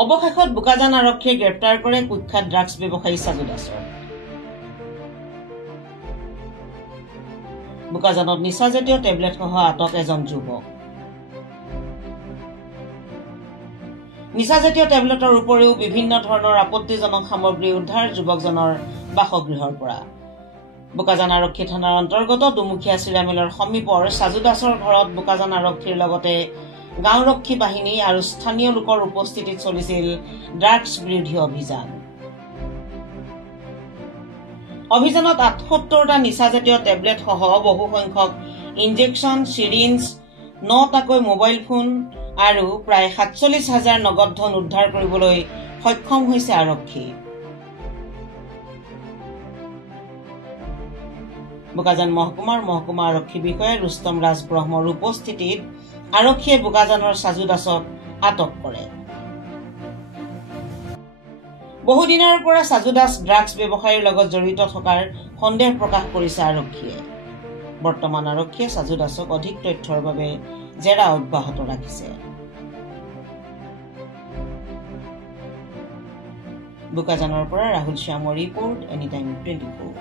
অৱশেষত বোকাজান আৰক্ষীয়ে গ্ৰেপ্তাৰ কৰে কুখ্যাত ড্ৰাগছ ব্যৱসায়ী সাজু দাসক। বোকাজানত নিচাজাতীয় টেবলেট সহ আটক এজন যুৱক। নিচাজাতীয় টেবলেটৰ উপৰিও বিভিন্ন ধৰণৰ আপত্তিজনক সামগ্ৰী উদ্ধাৰ যুৱকজনৰ বাসগৃহৰ পৰা। বোকাজান আৰক্ষী থানাৰ অন্তৰ্গত দুমুখীয়া চিৰামিলৰ সমীপৰ সাজু দাসৰ ঘৰত বোকাজান আৰক্ষীৰ লগতে গাঁওৰক্ষী বাহিনী আৰু স্থানীয় লোকৰ উপস্থিতিত চলিছিল ড্ৰাগছ বিৰোধী অভিযান। অভিযানত ৭৮টা নিচাজাতীয় টেবলেট সহ বহু সংখ্যক ইনজেকশ্যন, চিৰিঞ্জ, ৯টাকৈ মোবাইল ফোন আৰু প্ৰায় ৪৭,০০০ নগদ ধন উদ্ধাৰ কৰিবলৈ সক্ষম হৈছে আৰক্ষী। বোকাজান মহকুমাৰ মহকুমা আৰক্ষী বিষয়া ৰুস্তম ৰাজ ব্ৰহ্মৰ উপস্থিতিত আৰক্ষীয়ে বোকাজানৰ সাজু দাসক আটক কৰে। বহুদিনৰ পৰা সাজু দাস ড্ৰাগছ ব্যৱসায়ীৰ লগত জড়িত থকাৰ সন্দেহ প্ৰকাশ কৰিছে আৰক্ষীয়ে। বৰ্তমান আৰক্ষীয়ে সাজু দাসক অধিক তথ্যৰ বাবে জেৰা অব্যাহত ৰাখিছে। বোকাজানৰ পৰা ৰাহুল শ্যামৰ ৰিপৰ্ট, এনিটাইম 24।